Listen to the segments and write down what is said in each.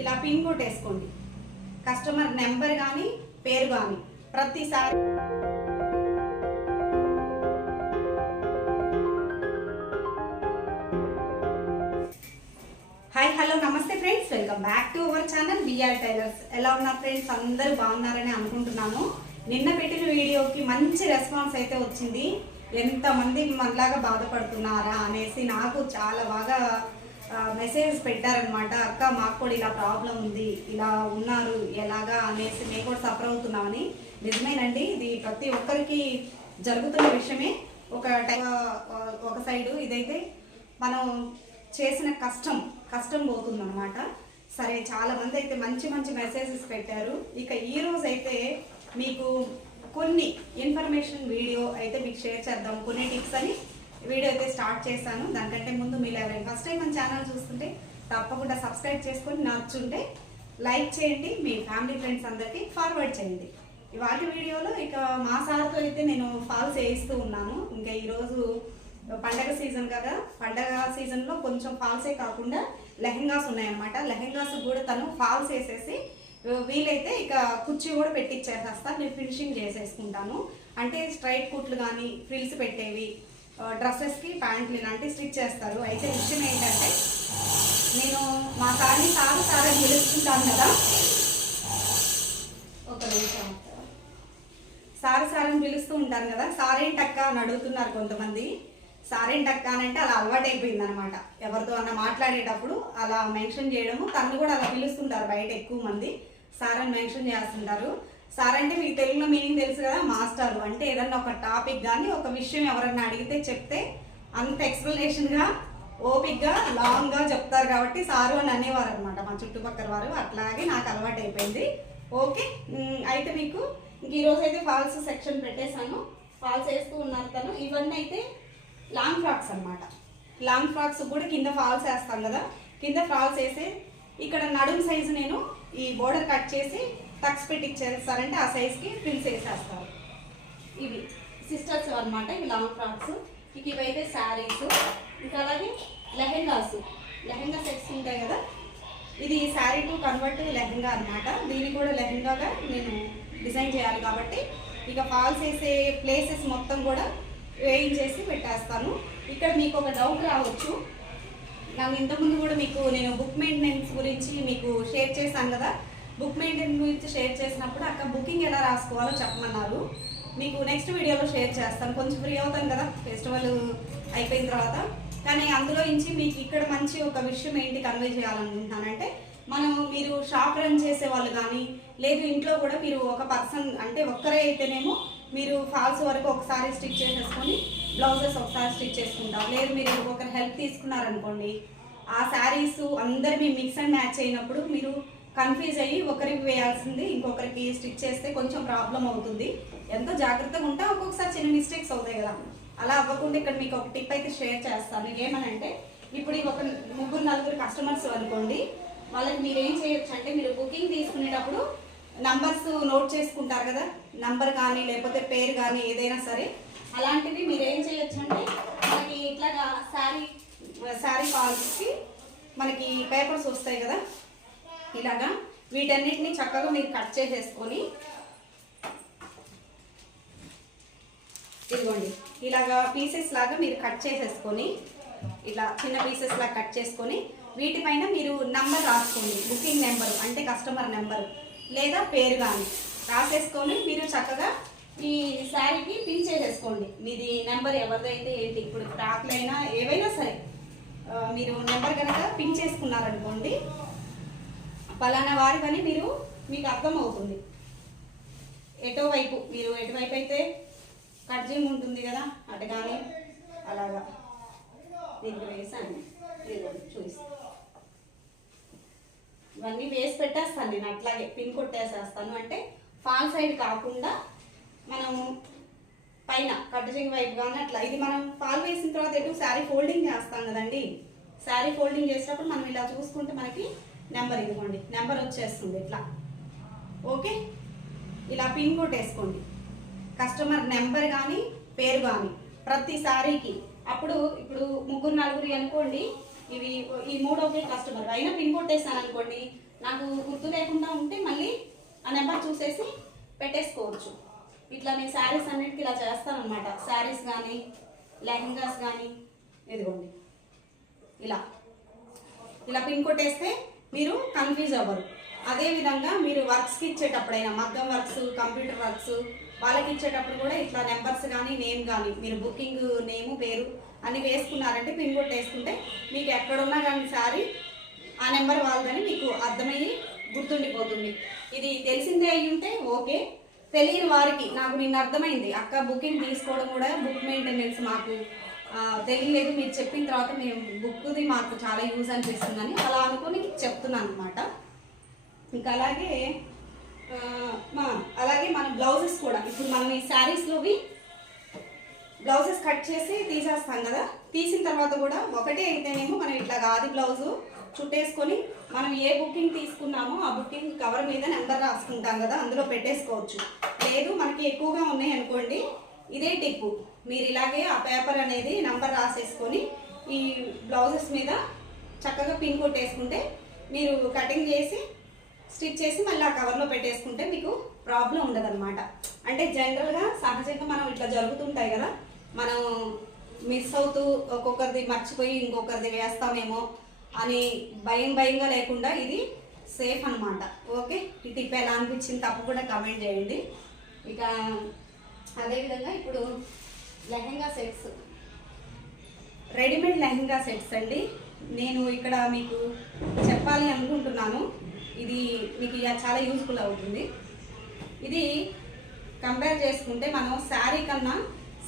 ఇలా pin code వేసుకోండి. Customer number కానీ పేరు కానీ ప్రతిసారి hi hello namaste friends. Welcome back to our channel BR tailors. ఎలా ఉన్నారు ఫ్రెండ్స్? అందరూ బాగున్నారని అనుకుంటున్నాను. నిన్న పెట్టిన వీడియోకి మంచి రెస్పాన్స్ అయితే వచ్చింది. ఎంతమంది మనలాగా బాధపడుతున్నారా అనేసి నాకు చాలా బాగా మెసేజ్ పెట్టారనమాట అక్క మాకు కూడా ఇలా ప్రాబ్లం ఉంది. ఇలా ఉన్నారు. ఎలాగా అనేసి మేము కూడా సఫర్ అవుతున్నామని. నిజమేనండి. ఇది ప్రతి ఒక్కరికి జరుగుతున్న విషయమే. ఒక టై ఒక సైడు ఇదైతే మనం చేసిన కష్టం కష్టం పోతుందన్నమాట. సరే చాలా మంది అయితే మంచి మంచి మెసేజెస్ పెట్టారు. ఇక ఈ రోజు అయితే మీకు కొన్ని ఇన్ఫర్మేషన్ వీడియో అయితే మీకు షేర్ చేద్దాం. కొన్ని టిప్స్ అని వీడియో అయితే స్టార్ట్ చేశాను. దానికంటే ముందు మీరు ఎవరైనా ఫస్ట్ టైం మన ఛానల్ చూస్తుంటే తప్పకుండా సబ్స్క్రైబ్ చేసుకొని నచ్చుంటే లైక్ చేయండి మీ ఫ్యామిలీ ఫ్రెండ్స్ అందరికీ ఫార్వర్డ్ చేయండి. ఇవాటి వీడియోలో ఇక మా సార్తో అయితే నేను ఫాల్స్ వేయిస్తూ ఉన్నాను. ఇంకా ఈరోజు పండగ సీజన్ కదా. పండగ సీజన్లో కొంచెం ఫాల్సే కాకుండా లెహెంగాస్ ఉన్నాయన్నమాట. లెహెంగాస్ కూడా తను ఫాల్స్ వేసేసి వీలైతే ఇక కుర్చీ కూడా పెట్టిచ్చేసేస్తా. నేను ఫినిషింగ్ చేసేసుకుంటాను. అంటే స్ట్రైట్ కుట్లు కానీ ఫ్రిల్స్ పెట్టేవి డ్రెస్సెస్కి ప్యాంట్లు ఇలాంటివి స్టిచ్ చేస్తారు. అయితే విషయం ఏంటంటే నేను మా సార్ని సారు సార్ అని పిలుస్తుంటాను కదా. ఒక నిమిషం. సార్ సార్ అని పిలుస్తూ ఉంటాను కదా. సారేంటక్క అని అడుగుతున్నారు కొంతమంది. సారేంటక్క అని అంటే అలా అలవాటు అయిపోయింది అనమాట ఎవరితో అన్న మాట్లాడేటప్పుడు అలా మెన్షన్ చేయడము. తను కూడా అలా పిలుస్తుంటారు బయట ఎక్కువ మంది. సార్ అని మెన్షన్ చేస్తుంటారు. సార్ అంటే మీకు తెలుగులో మీనింగ్ తెలుసు కదా మాస్టర్ అంటే ఏదన్నా ఒక టాపిక్ కానీ ఒక విషయం ఎవరన్నా అడిగితే చెప్తే అంత ఎక్స్ప్లెనేషన్గా ఓపిక్గా లాంగ్గా చెప్తారు కాబట్టి సారు అని అనేవారు అనమాట మా చుట్టుపక్కల వారు అట్లాగే నాకు అలవాటు అయిపోయింది. ఓకే అయితే మీకు ఇంక ఈరోజు అయితే ఫాల్స్ సెక్షన్ పెట్టేశాను. ఫాల్స్ వేస్తూ ఉన్నారు తను. ఇవన్నీ అయితే లాంగ్ ఫ్రాక్స్ అన్నమాట. లాంగ్ ఫ్రాక్స్ కూడా కింద ఫాల్స్ వేస్తాం కదా. కింద ఫాల్స్ వేసి ఇక్కడ నడుం సైజు నేను ఈ బోర్డర్ కట్ చేసి టక్స్ పెట్టి ఇచ్చేస్తారంటే ఆ సైజ్కి ప్రిల్స్ వేసేస్తారు ఇవి సిస్టర్స్ అన్నమాట ఇవి లాంగ్ ఫ్రాక్స్ ఇక ఇవైతే శారీస్ ఇంకా అలాగే లెహెంగాస్. లెహెంగా సెట్స్ ఉంటాయి కదా. ఇది శారీ టు కన్వర్ట్ లెహెంగా అన్నమాట. దీన్ని కూడా లెహెంగాగా నేను డిజైన్ చేయాలి కాబట్టి ఇక ఫాల్స్ వేసే ప్లేసెస్ మొత్తం కూడా వేయించేసి పెట్టేస్తాను. ఇక్కడ మీకు ఒక డౌట్ రావచ్చు. నాకు ఇంతకుముందు కూడా మీకు నేను బుక్ మెయింటెనెన్స్ గురించి మీకు షేర్ చేశాను కదా. బుక్ మెయింటైన్ గురించి షేర్ చేసినప్పుడు అక్క బుకింగ్ ఎలా రాసుకోవాలో చెప్పమన్నారు. మీకు నెక్స్ట్ వీడియోలో షేర్ చేస్తాను. కొంచెం ఫ్రీ అవుతాను కదా? ఫెస్టివల్ అయిపోయిన తర్వాత. కానీ అందులో నుంచి మీకు ఇక్కడ మంచి ఒక విషయం ఏంటి కన్వే చేయాలనుకుంటున్నానంటే మనం మీరు షాప్ రన్ చేసే వాళ్ళు కానీ లేదు ఇంట్లో కూడా మీరు ఒక పర్సన్ అంటే ఒక్కరే అయితేనేమో మీరు ఫాల్స్ వరకు ఒకసారి స్టిచ్ చేసేసుకొని బ్లౌజెస్ ఒకసారి స్టిచ్ చేసుకుంటాం లేదు మీరు ఒకరి హెల్ప్ తీసుకున్నారనుకోండి ఆ శారీస్ అందరి మీ మిక్స్ అండ్ మ్యాచ్ అయినప్పుడు మీరు కన్ఫ్యూజ్ అయ్యి ఒకరికి వేయాల్సింది ఇంకొకరికి స్టిచ్ చేస్తే కొంచెం ప్రాబ్లం అవుతుంది. ఎంతో జాగ్రత్తగా ఉంటే ఒక్కొక్కసారి చిన్న మిస్టేక్స్ అవుతాయి కదా. అలా అవ్వకుండా ఇక్కడ మీకు ఒక టిప్ అయితే షేర్ చేస్తాను. ఏమనంటే ఇప్పుడు ఒక ముగ్గురు నలుగురు కస్టమర్స్ అనుకోండి వాళ్ళకి మీరు ఏం చేయొచ్చు అంటే మీరు బుకింగ్ తీసుకునేటప్పుడు నంబర్స్ నోట్ చేసుకుంటారు కదా. నంబర్ కానీ లేకపోతే పేరు కానీ ఏదైనా సరే అలాంటివి మీరు ఏం చేయొచ్చు అంటే మనకి ఇట్లాగా శారీ శారీ కాల్స్కి మనకి పేపర్స్ వస్తాయి కదా. ఇలాగా వీటన్నిటిని చక్కగా మీరు కట్ చేసేసుకొని ఇదిగోండి ఇలాగా పీసెస్ లాగా మీరు కట్ చేసేసుకొని ఇట్లా చిన్న పీసెస్ లాగా కట్ చేసుకొని వీటిపైన మీరు నంబర్ రాసుకోండి బుకింగ్ నెంబర్ అంటే కస్టమర్ నెంబర్ లేదా పేరు కానీ రాసేసుకొని మీరు చక్కగా ఈ శారీకి పిన్ చేసేసుకోండి. మీది నెంబర్ ఎవరిదైతే ఏంటి ఇప్పుడు ఫ్రాక్లైనా ఏవైనా సరే మీరు నెంబర్ కనుక పిన్ చేసుకున్నారనుకోండి ఫలానా వారి పని మీరు మీకు అర్థమవుతుంది. ఎటో వైపు మీరు ఎటువైపు అయితే కట్జింగ్ ఉంటుంది కదా అటు కానీ అలాగా. దీనికి వేసాను. చూపిస్తాను ఇవన్నీ వేసి పెట్టేస్తాను నేను అట్లాగే పిన్ కొట్టేసేస్తాను. అంటే ఫాల్ సైడ్ కాకుండా మనము పైన కట్జింగ్ వైపు కానీ అట్లా. ఇది మనం ఫాల్ వేసిన తర్వాత ఎటు శారీ ఫోల్డింగ్ చేస్తాం కదండి. శారీ ఫోల్డింగ్ చేసేటప్పుడు మనం ఇలా చూసుకుంటే మనకి నెంబర్ ఇవ్వండి. నెంబర్ వచ్చేస్తుంది ఇట్లా. ఓకే? ఇలా పిన్ కొట్టేసుకోండి కస్టమర్ నెంబర్ కానీ పేరు కానీ ప్రతిసారికి అప్పుడు ఇప్పుడు ముగ్గురు నలుగురు అనుకోండి ఇవి ఈ మూడు ఒకే కస్టమర్. అయినా పిన్ కొట్టేసాను అనుకోండి నాకు గుర్తు లేకుండా ఉంటే మళ్ళీ ఆ నెంబర్ చూసేసి పెట్టేసుకోవచ్చు. ఇట్లా నేను శారీస్ అన్నిటికీ ఇలా చేస్తాను అనమాట శారీస్ కానీ లెహంగాస్ కానీ ఇదిగోండి. ఇలా. ఇలా పిన్ కొట్టేస్తే మీరు కన్ఫ్యూజ్ అవ్వరు. అదేవిధంగా మీరు వర్క్స్కి ఇచ్చేటప్పుడైనా మగ్గం వర్క్స్ కంప్యూటర్ వర్క్స్ వాళ్ళకి ఇచ్చేటప్పుడు కూడా ఇట్లా నెంబర్స్ కానీ నేమ్ కానీ మీరు బుకింగ్ నేము పేరు అన్ని వేసుకున్నారంటే పిన్ కోడ్ వేసుకుంటే మీకు ఎక్కడున్నా కానీ సారీ ఆ నెంబర్ వాళ్ళదని మీకు అర్థమయ్యి గుర్తుండిపోతుంది. ఇది తెలిసిందే అయి ఉంటే ఓకే. తెలియని వారికి నాకు నిన్న అర్థమైంది. అక్క బుకింగ్ తీసుకోవడం కూడా బుక్ మెయింటెనెన్స్ మాకు. తెలియలేదు. మీరు చెప్పిన తర్వాత మేము బుక్ది మాకు చాలా యూజ్ అనిపిస్తుందని అలా అనుకుని చెప్తున్నాను అనమాట ఇంకా అలాగే మా అలాగే మన బ్లౌజెస్ కూడా. ఇప్పుడు మనం ఈ శారీస్లోవి బ్లౌజెస్ కట్ చేసి తీసేస్తాం కదా. తీసిన తర్వాత కూడా ఒకటే అయితేనేమో మనం ఇట్లా కాది బ్లౌజు చుట్టేసుకొని మనం ఏ బుకింగ్ తీసుకున్నామో ఆ బుకింగ్ కవర్ మీద నెంబర్ రాసుకుంటాం కదా. అందులో పెట్టేసుకోవచ్చు. లేదు మనకి ఎక్కువగా ఉన్నాయి అనుకోండి. ఇదే టిప్పు. మీరు ఇలాగే ఆ పేపర్ అనేది నెంబర్ రాసేసుకొని ఈ బ్లౌజెస్ మీద చక్కగా పిన్ కొట్టేసుకుంటే మీరు కటింగ్ చేసి స్టిచ్ చేసి మళ్ళీ ఆ కవర్లో పెట్టేసుకుంటే మీకు ప్రాబ్లం ఉండదన్నమాట. అంటే జనరల్గా సహజంగా మనం ఇట్లా జరుగుతుంటాయి కదా. మనం మిస్ అవుతూ ఒక్కొక్కరిది మర్చిపోయి ఇంకొకరిది వేస్తామేమో అని భయం భయంగా లేకుండా ఇది సేఫ్ అనమాట ఓకే ఈ టిప్ ఎలా అనిపించింది కూడా కమెంట్ చేయండి. ఇక అదేవిధంగా ఇప్పుడు lehenga sets. Readymade lehenga sets అండి. నేను ఇక్కడ మీకు చెప్పాలి అనుకుంటున్నాను. ఇది మీకు చాలా యూస్ఫుల్ అవుతుంది. ఇది కంపేర్ చేసుకుంటే మనం శారీ కన్నా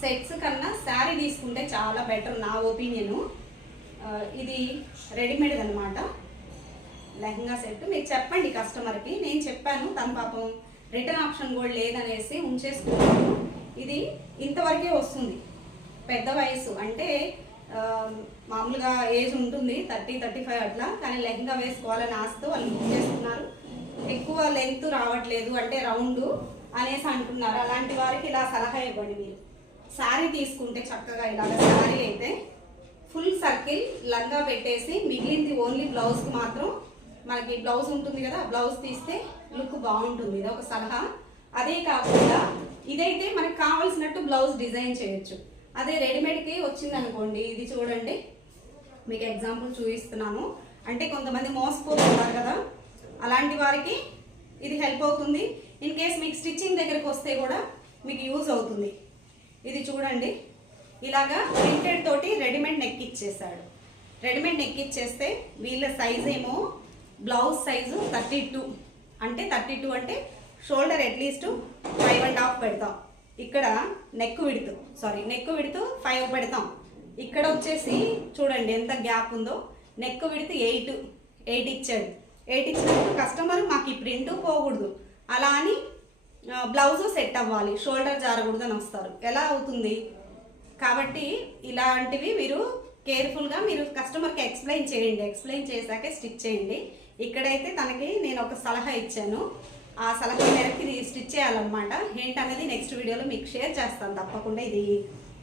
సెట్స్ కన్నా శారీ తీసుకుంటే చాలా బెటర్ నా ఒపీనియను. ఇది రెడీమేడ్ అనమాట లెహంగా సెట్. మీరు చెప్పండి కస్టమర్కి. నేను చెప్పాను తన పాపం రిటర్న్ ఆప్షన్ కూడా లేదనేసి ఉంచేసుకున్నాను. ఇది ఇంతవరకే వస్తుంది. పెద్ద వయసు అంటే మామూలుగా ఏజ్ ఉంటుంది థర్టీ థర్టీ ఫైవ్ అట్లా కానీ లెహంగా వేసుకోవాలని ఆశతో వాళ్ళు బుక్ చేసుకున్నారు ఎక్కువ లెంత్ రావట్లేదు అంటే రౌండ్ అనేసి అంటున్నారు. అలాంటి వారికి ఇలా సలహా ఇవ్వండి మీరు. శారీ తీసుకుంటే చక్కగా ఇలాగ శారీ అయితే ఫుల్ సర్కిల్ లంగా పెట్టేసి మిగిలింది ఓన్లీ బ్లౌజ్కి మాత్రం మనకి బ్లౌజ్ ఉంటుంది కదా బ్లౌజ్ తీస్తే లుక్ బాగుంటుంది. ఇది ఒక సలహా. అదే కాకుండా ఇదైతే మనకు కావాల్సినట్టు బ్లౌజ్ డిజైన్ చేయొచ్చు. అదే రెడీమేడ్కి వచ్చింది అనుకోండి ఇది చూడండి. మీకు ఎగ్జాంపుల్ చూపిస్తున్నాను. అంటే కొంతమంది మోసపోతున్నారు కదా అలాంటి వారికి ఇది హెల్ప్ అవుతుంది. ఇన్ కేస్ మీకు స్టిచ్చింగ్ దగ్గరకు వస్తే కూడా మీకు యూజ్ అవుతుంది. ఇది చూడండి. ఇలాగా ప్రింటెడ్ తోటి రెడీమేడ్ నెక్ ఇచ్చేసాడు రెడీమేడ్ నెక్ ఇచ్చేస్తే వీళ్ళ సైజ్ ఏమో బ్లౌజ్ సైజు థర్టీ టూ అంటే థర్టీ టూ అంటే shoulder at least five and half పెడతాం. ఇక్కడ neck width sorry neck width five పెడతాం. ఇక్కడ వచ్చేసి చూడండి ఎంత గ్యాప్ ఉందో. నెక్ విడుతు ఎయిట్ ఎయిట్ ఇచ్చాడు. ఎయిట్ ఇచ్చినప్పుడు కస్టమర్ మాకు ఈ ప్రింట్ పోకూడదు. అలా అని బ్లౌజ్ సెట్ అవ్వాలి. షోల్డర్ జారకూడదు అని వస్తారు. ఎలా అవుతుంది? కాబట్టి ఇలాంటివి మీరు కేర్ఫుల్గా మీరు కస్టమర్కి ఎక్స్ప్లెయిన్ చేయండి. ఎక్స్ప్లెయిన్ చేశాకే స్టిచ్ చేయండి. ఇక్కడైతే తనకి నేను ఒక సలహా ఇచ్చాను. ఆ సలహా మేరకు ఇది స్టిచ్ చేయాలన్నమాట. ఏంటనేది నెక్స్ట్ వీడియోలో మీకు షేర్ చేస్తాను తప్పకుండా. ఇది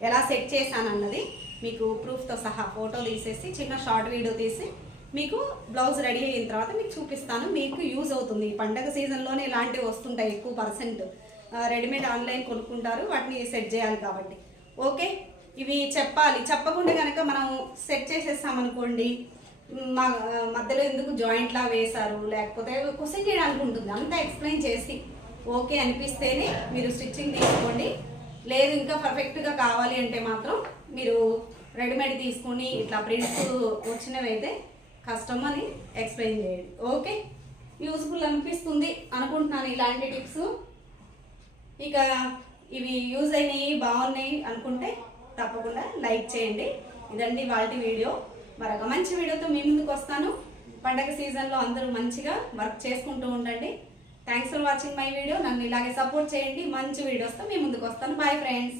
ఎలా సెట్ చేశాను అన్నది మీకు ప్రూఫ్తో సహా ఫోటో తీసేసి చిన్న షార్ట్ వీడియో తీసి మీకు బ్లౌజ్ రెడీ అయిన తర్వాత మీకు చూపిస్తాను. మీకు యూజ్ అవుతుంది. ఈ పండగ సీజన్లోనే ఇలాంటివి వస్తుంటాయి ఎక్కువ పర్సెంట్ రెడీమేడ్ ఆన్లైన్ కొనుక్కుంటారు. వాటిని సెట్ చేయాలి కాబట్టి. ఓకే ఇవి చెప్పాలి. చెప్పకుండా కనుక మనం సెట్ చేసేస్తామనుకోండి మా మధ్యలో ఎందుకు జాయింట్లా వేశారు? లేకపోతే క్వశ్చన్ చేయడానికి ఉంటుంది. అంతా ఎక్స్ప్లెయిన్ చేసి ఓకే అనిపిస్తేనే మీరు స్టిచ్చింగ్ తీసుకోండి. లేదు ఇంకా పర్ఫెక్ట్గా కావాలి అంటే మాత్రం మీరు రెడీమేడ్ తీసుకొని ఇట్లా ప్రింట్స్ వచ్చినవైతే కష్టం అని ఎక్స్ప్లెయిన్ చేయండి. ఓకే? యూస్ఫుల్ అనిపిస్తుంది అనుకుంటున్నాను ఇలాంటి టిప్స్ ఇక ఇవి యూజ్ అయినాయి బాగున్నాయి అనుకుంటే తప్పకుండా లైక్ చేయండి. ఇదండి వాళ్ళ వీడియో. మరొక మంచి వీడియోతో మీ ముందుకు వస్తాను. పండగ సీజన్లో అందరూ మంచిగా వర్క్ చేసుకుంటూ ఉండండి. Thanks for watching my video నన్ను ఇలాగే సపోర్ట్ చేయండి. మంచి వీడియోస్తో మీ ముందుకు వస్తాను. Bye friends